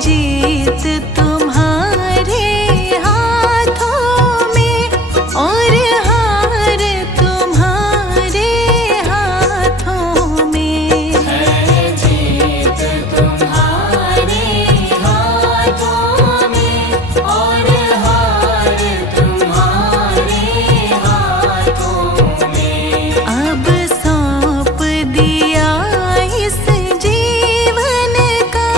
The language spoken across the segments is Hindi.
जीत तुम्हारे हाथों में और हार तुम्हारे हाथों में। है जीत तुम्हारे हाथों में और हार तुम्हारे हाथों में। अब सौंप दिया इस जीवन का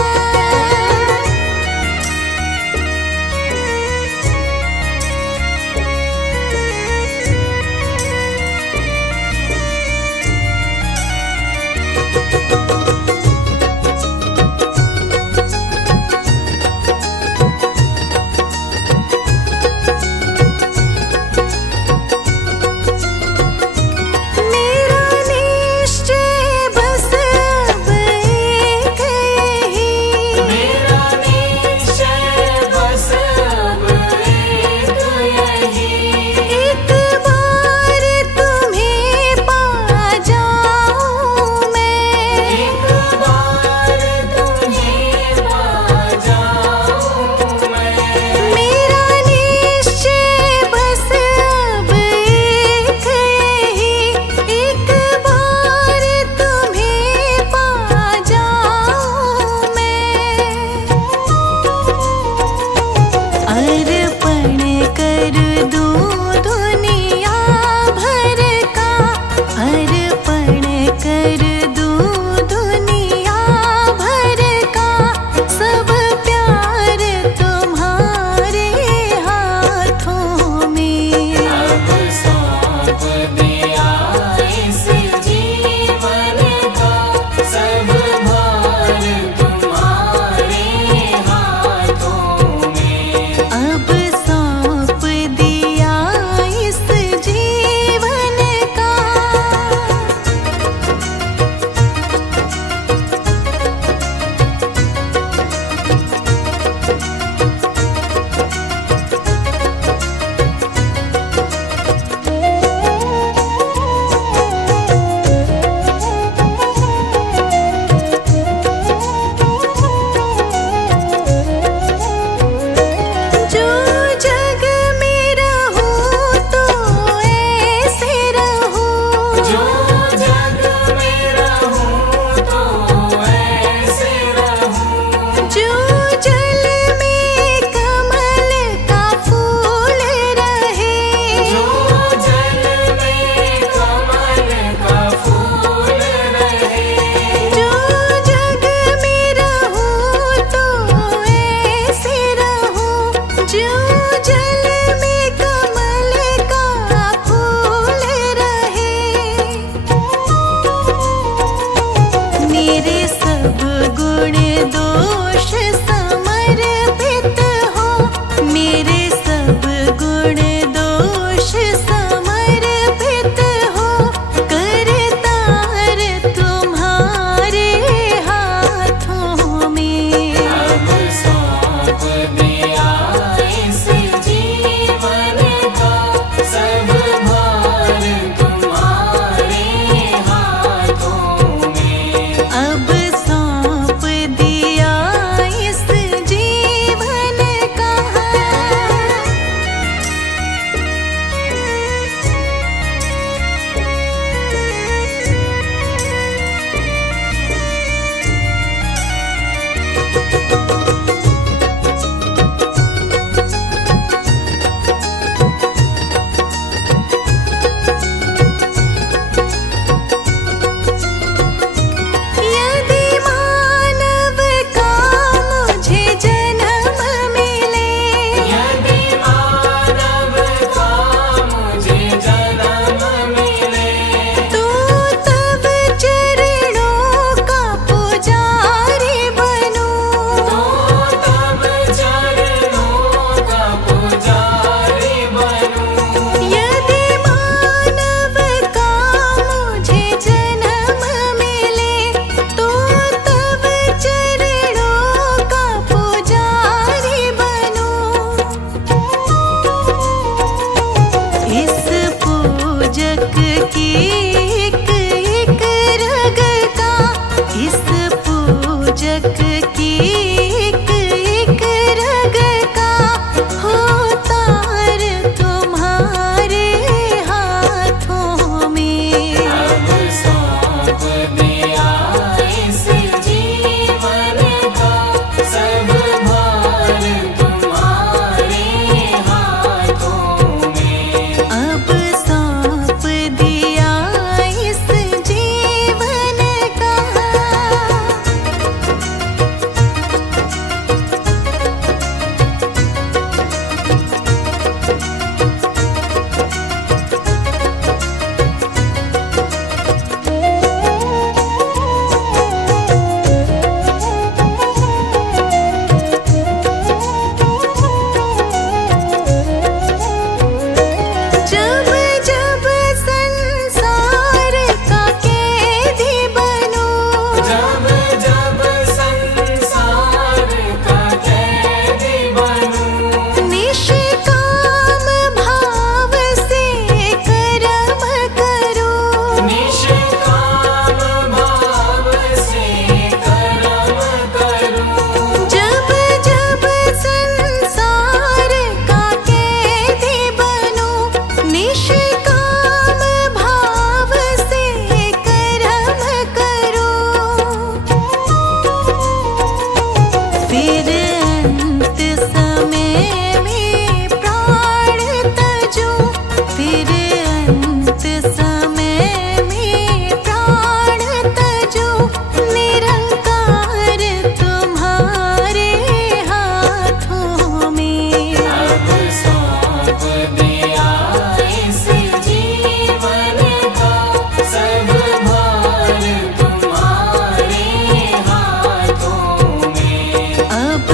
फिर अंत समय में प्राण तजो, फिर अंत समय में प्राण तजो, निरंकार तुम्हारे हाथों में। अब सौंप दिया इस जीवन का सब भार तुम्हारे हाथों में। अब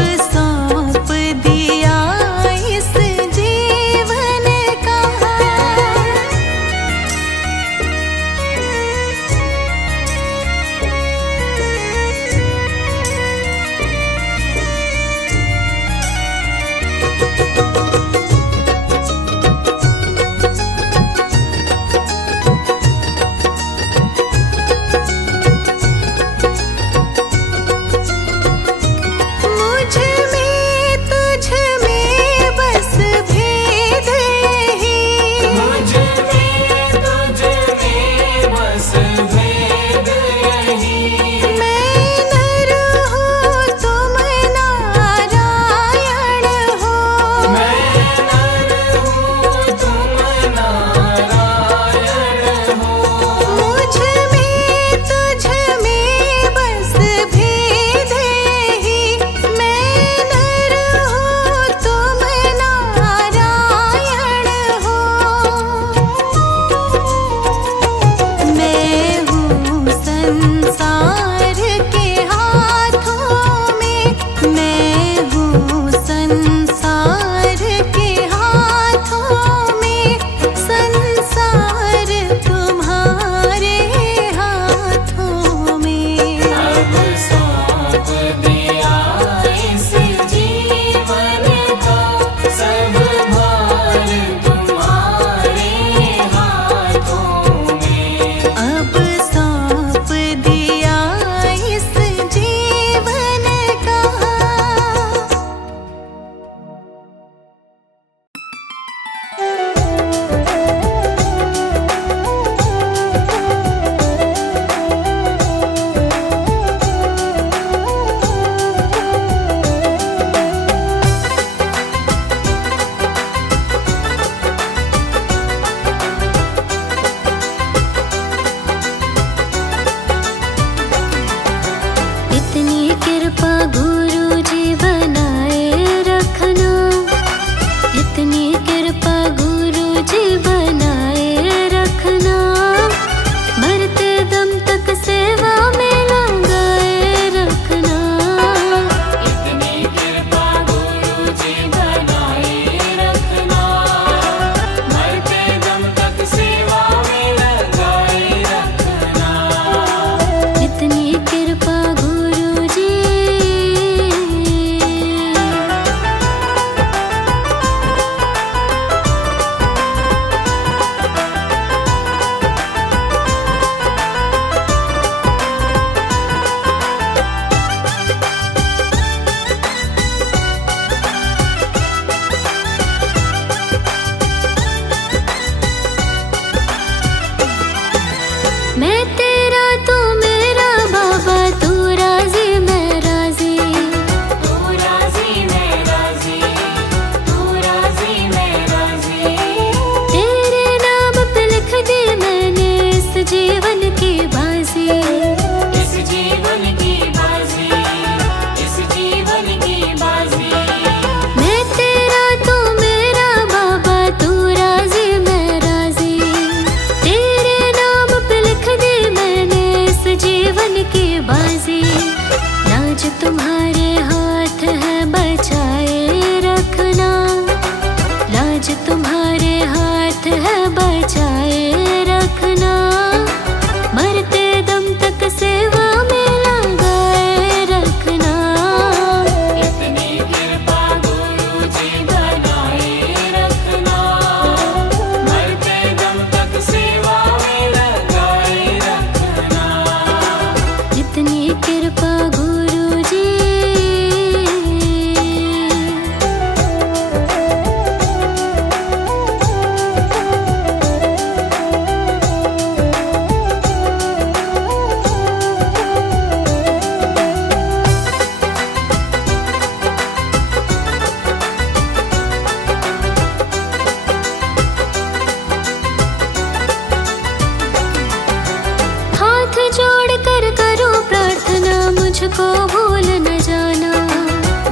मुझको भूल न जाना,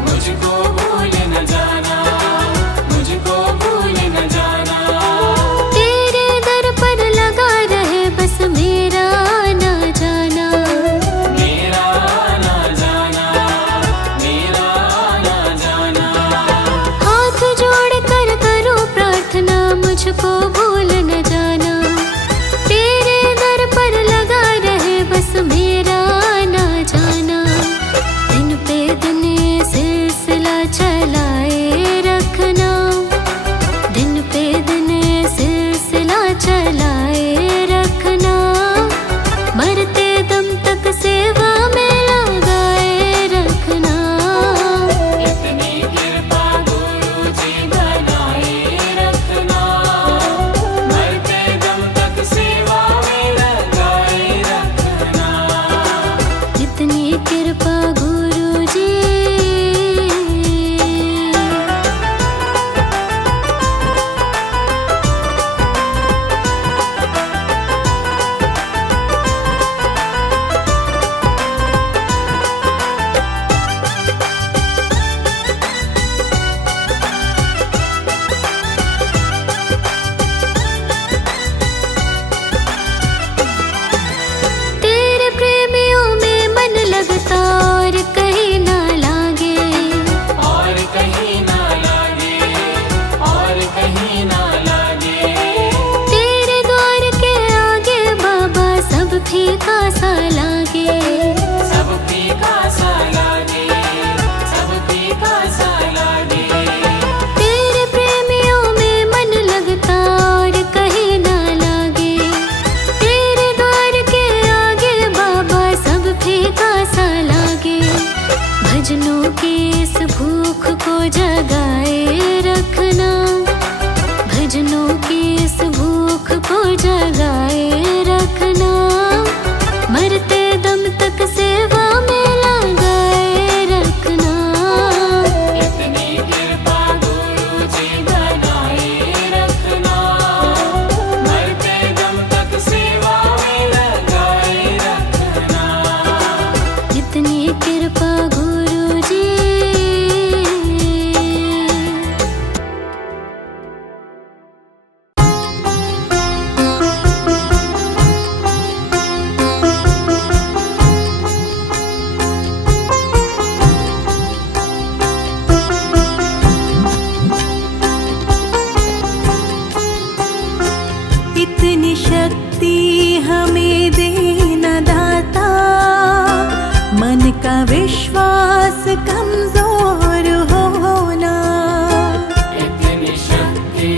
मुझको भूल न जाना, मुझको भूल न जाना। तेरे दर पर लगा रहे बस मेरा ना जाना, मेरा ना जाना, मेरा ना जाना। हाथ जोड़ कर करूं प्रार्थना, मुझको भूल न जाना, तेरे दर पर लगा रहे बस मेरा ना जाना। दिन पे दिन सिलसिला चलाए रखना, दिन पे दिन सिलसिला चलाए रखना, मरते दम तक सेवा में लगाए रखना। इतनी कृपा गुरु जी बनाए रखना, मरते दम तक सेवा में लगाए रखना। इतनी कृपा गुरु जी। तेरे प्रेमियों में मन लगता और कहीं ना लागे, और कहीं ना लागे, और कहीं ना लागे। तेरे द्वार के आगे बाबा सब फीका सा लागे, सब फीका सा लागे, सब फीका सा लागे। तेरे प्रेमियों में मन लगता और कहीं ना लागे, तेरे द्वार के आगे बाबा सब फीका सा लागे। भजनों की इस भूख को जगाए रखना, भजनों की इस भूख को जगाए रखना, मरते दम तक सेवा में लगाए रखना। इतनी कृपा गुरु जी बनाए रखना, मरते दम तक सेवा में लगाए रखना। इतनी कृपा गुरु जी। इतनी शक्ति हमें देना दाता, मन का विश्वास कमजोर होना। इतनी शक्ति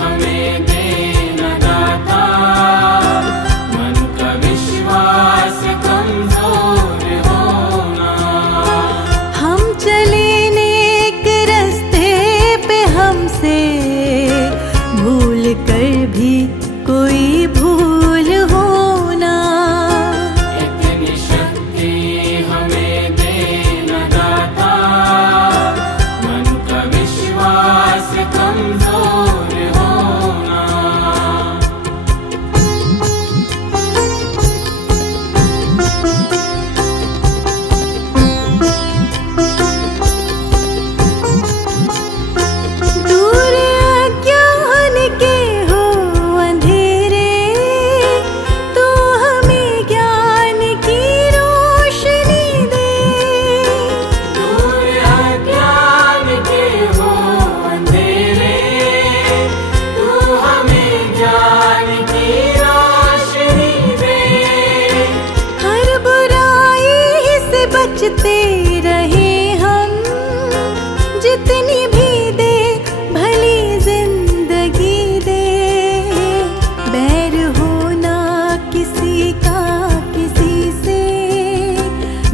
हमें देना दाता, मन का विश्वास कमजोर होना। हम चले नेक रास्ते पे, हमसे भूल कर भी कोई भूल होना। इतनी शक्ति हमें देना दाता, मन का विश्वास कमजोर होना। दूर अज्ञान के हो अंधेरे, तू हमें ज्ञान की रोशनी दे। दूर अज्ञान के हो अंधेरे, तू हमें ज्ञान की रोशनी दे। हर बुराई से बचते रहे हम, जितनी भी दे भली जिंदगी दे। बैर होना किसी का किसी से,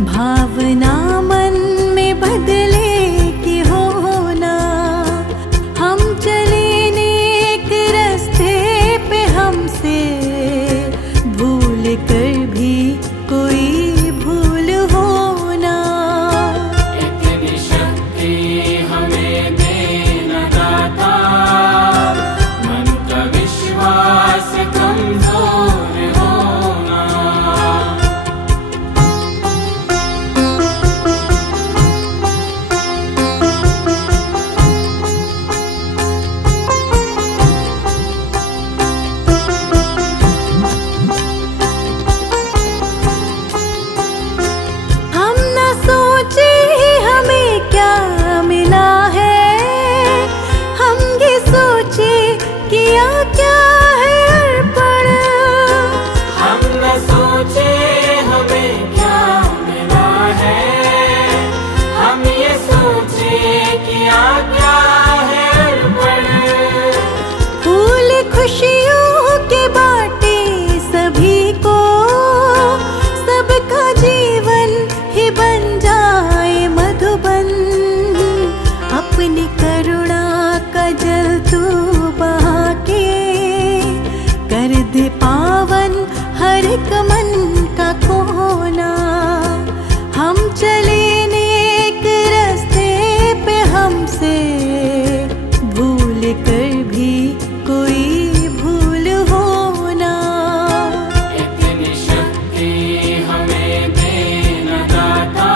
भावना मन में बदले की होना। हम चले नेक रास्ते पे, हमसे भूल कर भी कोई भूल होना। इतनी शक्ति हमें अपनी करुणा का जल तू बहा के कर दे पावन हर एक मन का कोना। हम चले नेक रास्ते पे, हमसे भूल कर भी कोई भूल होना। इतनी शक्ति हमें देना दाता,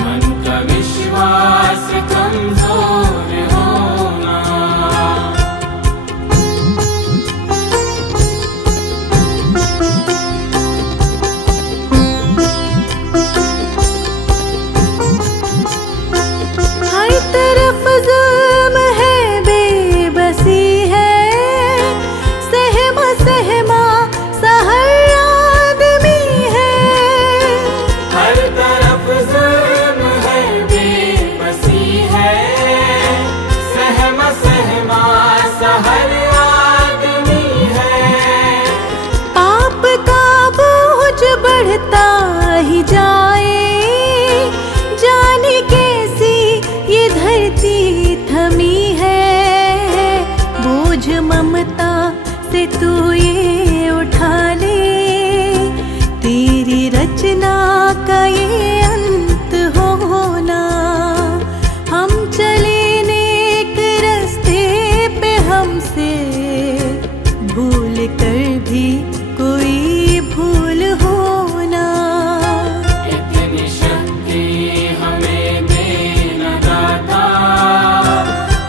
मन का विश्वास कमजोर होना। हर तरफ जुल्म है, बेबसी है, सहमा सहमा सा हर आदमी है। हर तरफ जुल्म है, बेबसी है, सहमा सहमा सा हर आदमी है। पाप का बोझ बढ़ता ही जाए, जाने कैसी ये धरती थमी है। बोझ ममता से तू ये उठा ले, तेरी रचना का ये अंत होना। हम चले नेक रास्ते पे, हमसे भूल कर भी कोई भूल होना। इतनी शक्ति हमें देना दाता,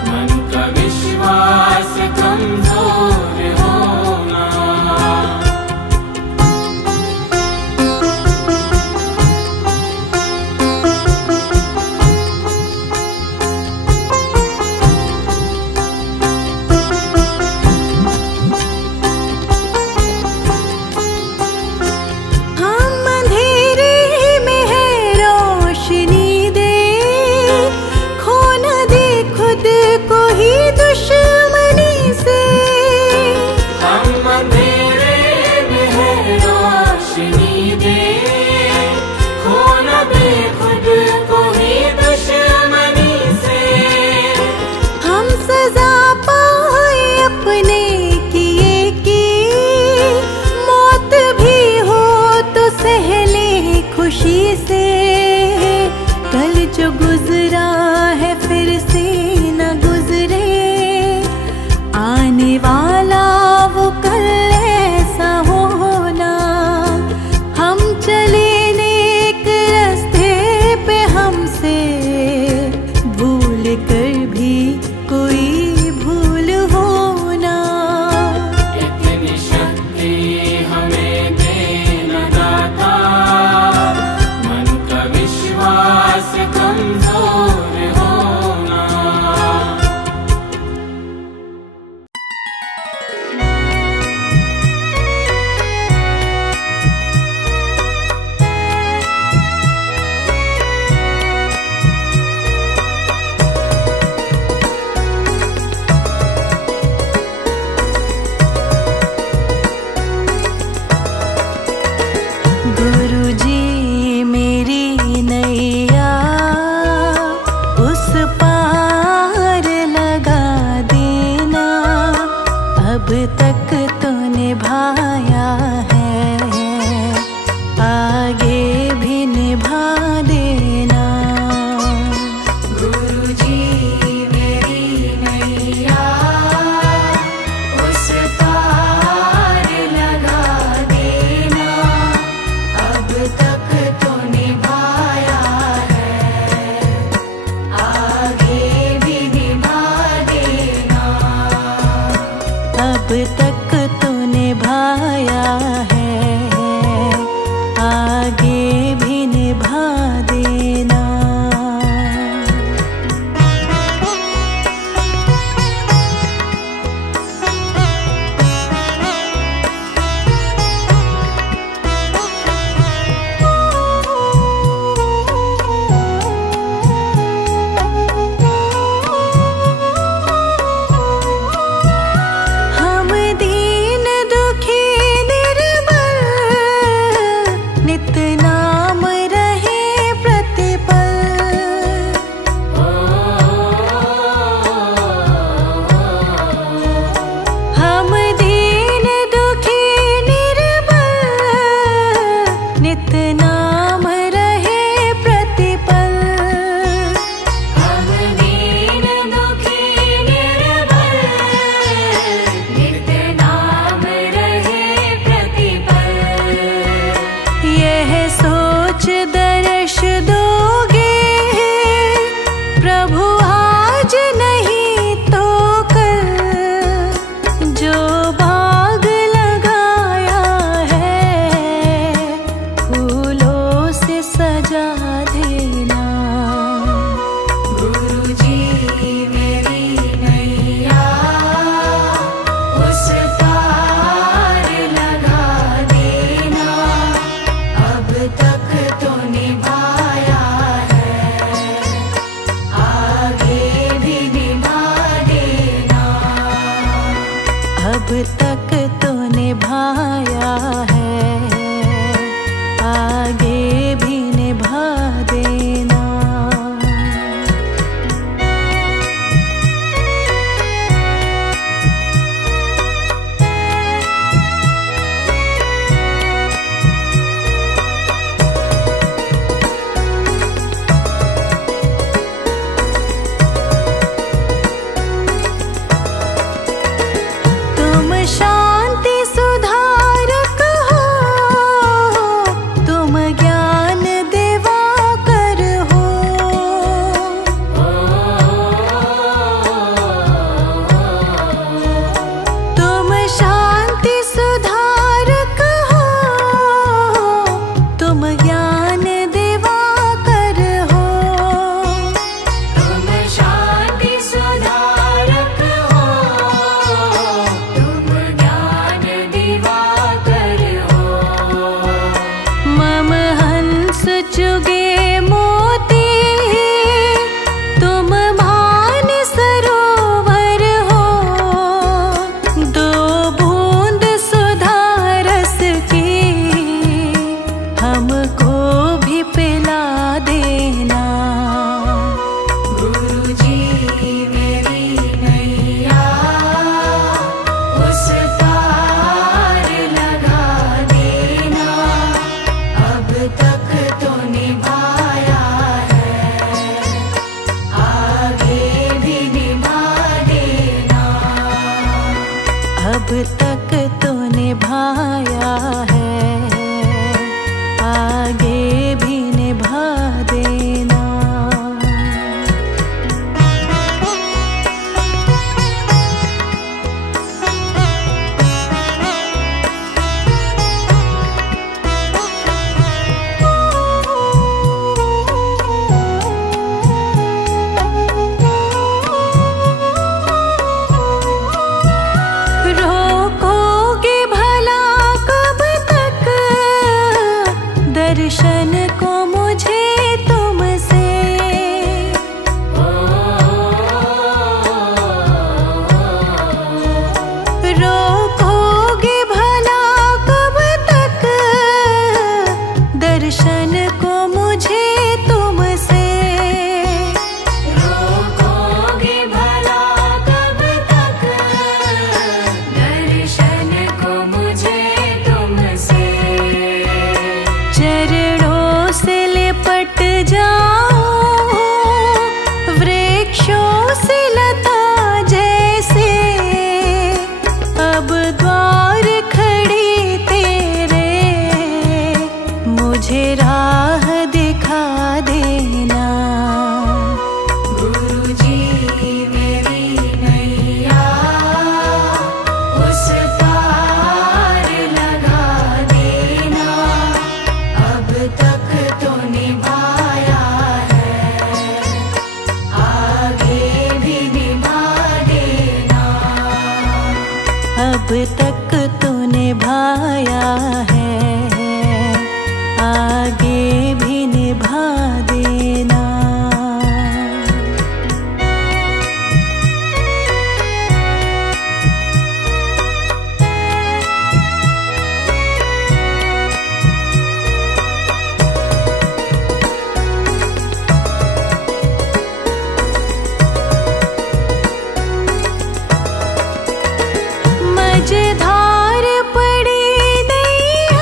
मन का विश्वास कमजोर होना। हम अंधेरे में है, रोशनी दे, खो न दे खुद को ही दुश्मनी से। हम अंधेरे में है, रोशनी दे, खो न दे खुद को ही दुश्मनी से। हम सजा पाए अपने किए की, मौत भी हो तो सहले खुशी से। कल जो गुजरा है फिर से न गुजरे, आने वाला वो कल ऐसा होना। हम चले नेक रास्ते पे, हमसे भूल कर भी कोई भूल होना। इतनी शक्ति हमें देना दाता, मन का विश्वास कमजोर अब तक तो निभाया है, आगे भी निभा देना। शांति सुधारक हो, तुम ज्ञान दिवाकर हो। तुम शांति सुधारक हो, तुम ज्ञान दिवाकर हो। तुम शांति सुधारक हो, तुम ज्ञान दिवाकर हो। मम हंस चुगे मोती, तुम मान सरोवर हो। दो बूंद सुधा रस की हमको भी पिला देना। गुरुजी मेरी नैया उस पार लगा देना। अब तक तो निभाया है, आगे भी निभा देना। अब तक तो निभाया है, आगे भी निभा देना। रोकोगे भला कब तक दर्शन को मुझे तुमसे। रोकोगे भला कब तक दर्शन को मुझे तुमसे। रोकोगे भला कब तक दर्शन को मुझे तुमसे। चरणों से लिपट जाऊं वृक्षों से लता जैसे। अब द्वार खड़ी तेरे मुझे राह दिखा देना। गुरुजी मेरी नैया उस पार लगा देना। अब तक तो निभाया है, आगे भी निभा देना। अब तक तो निभाया है, आगे भी निभा देना। मझधार पड़ी नैया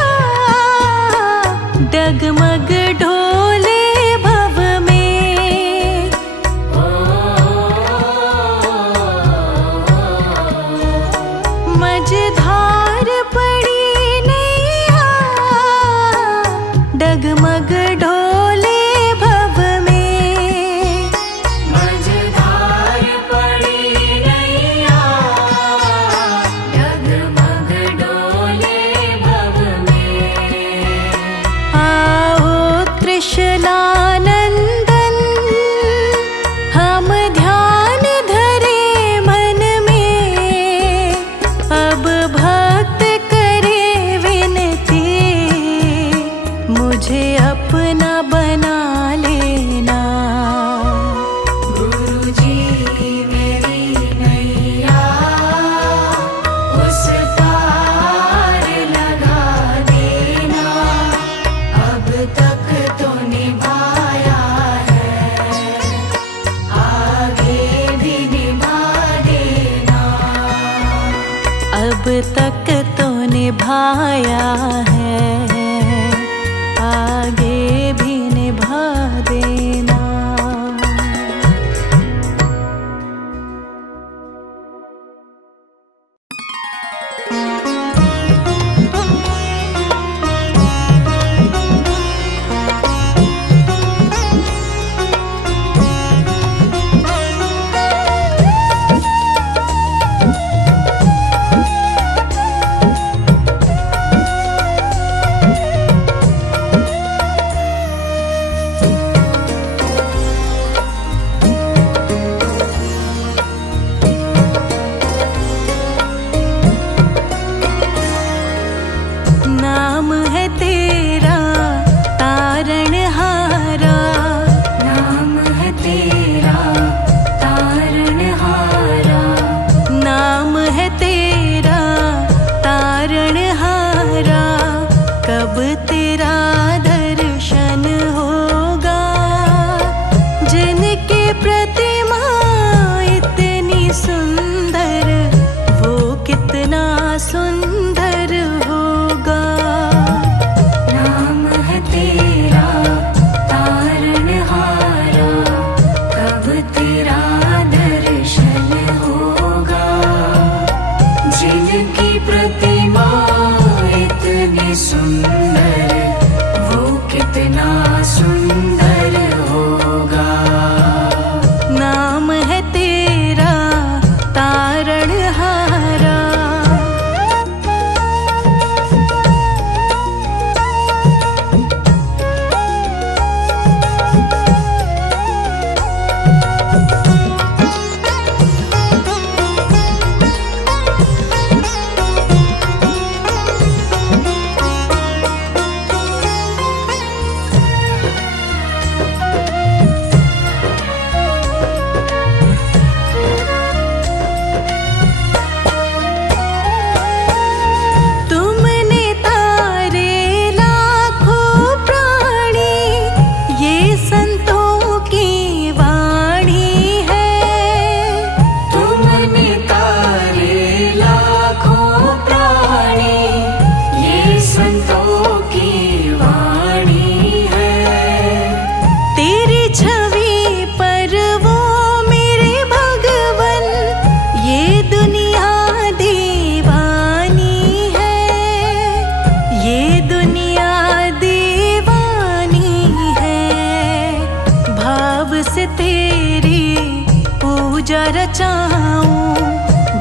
तक तो निभाया है, आगे भी निभा देना।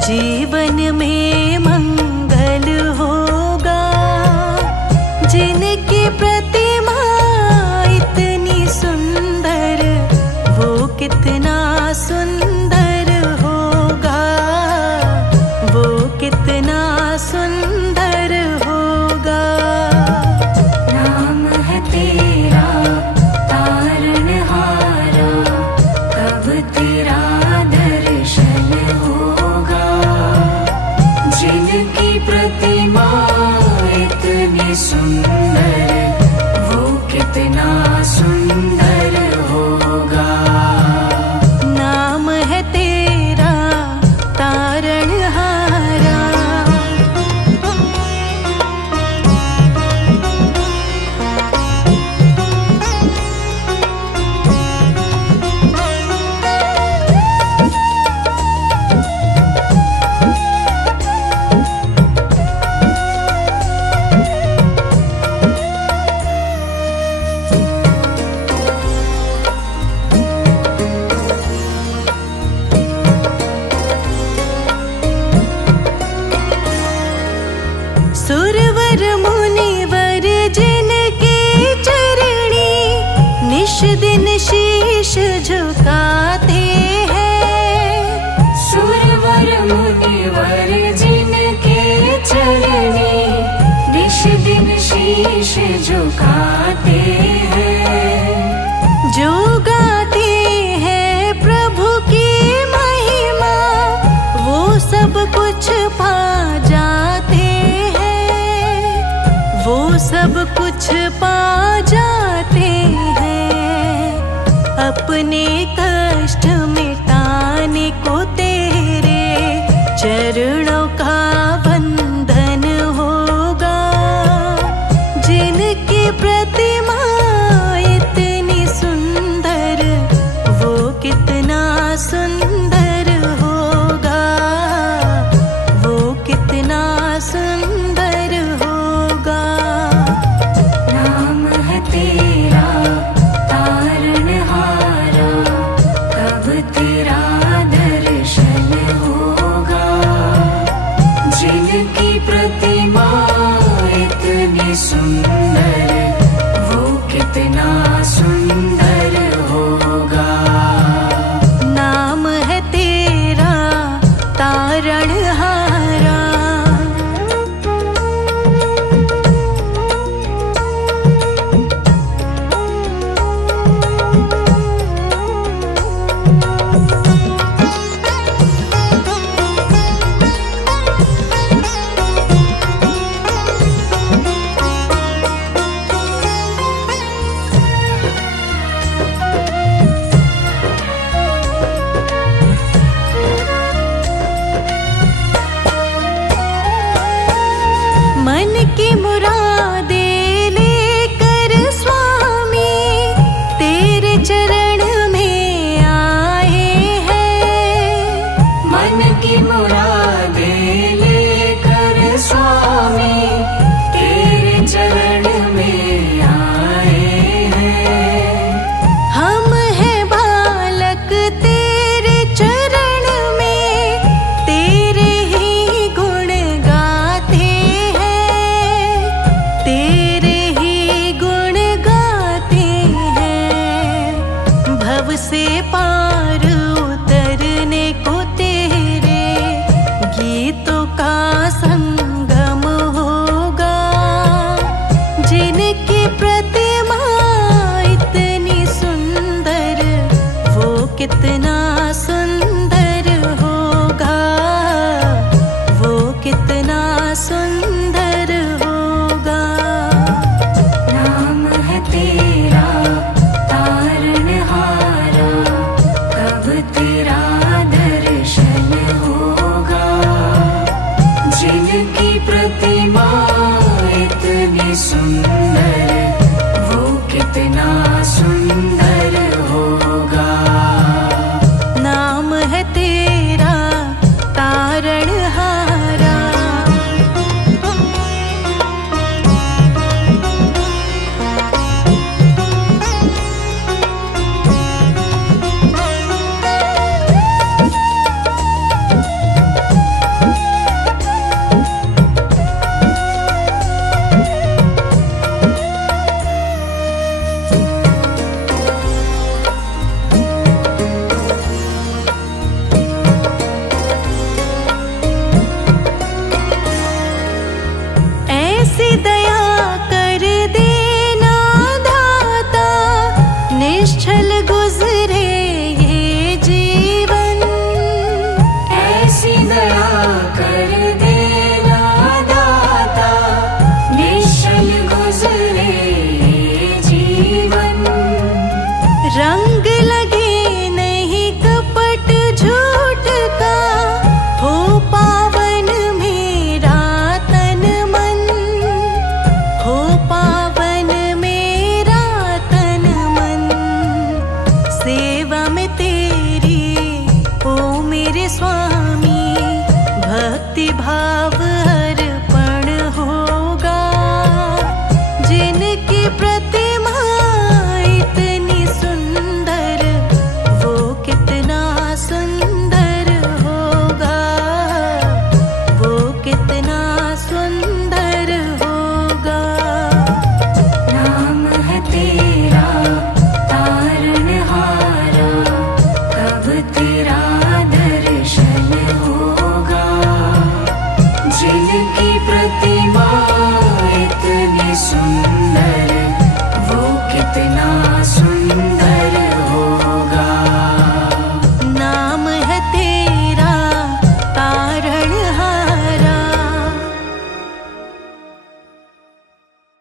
जीवन में मंगल होगा, जिनकी प्रतिमा इतनी सुंदर, वो कितना सुंदर होगा, वो कितना सुंदर होगा। नाम है तेरा तारणहारा, कब तेरा दर्शन होगा, जिनकी प्रतिमा इतनी सुंदर, वो कितना सुंदर होगा। नाम है तेरा तारणहारा। सुरवर मुनिवर जिनके चरणी निश दिन शीश झुकाते हैं। सुरवर मुनिवर जिनके चरणी निश दिन शीश झुकाते हैं। जो गाते हैं प्रभु की महिमा, वो सब कुछ पा जाते हैं, वो सब कुछ पा जाते हैं। अपने कष्ट मिटाने को तेरे चरणों का वंदन सुंदर होगा, वो कितना सुंदर होगा। नाम है तेरा तारणहारा, कब तेरा दर्शन होगा। जिनकी प्रतिमा इतनी सुंदर, वो कितना सुंदर होगा। नाम है तेरा तारणहारा। मन की मुरादें लेकर स्वामी तेरे चरण में आए हैं। मन की मुरादें लेकर स्वामी तेरे चरण में आए हैं। हम हैं बालक तेरे चरण में, तेरे ही गुण गाते हैं, तेरे ही गुण गाते हैं। भव से पार उतरने को तेरे गीतों का संगम होगा। जिनकी प्रतिमा इतनी सुंदर, वो कितना सुंदर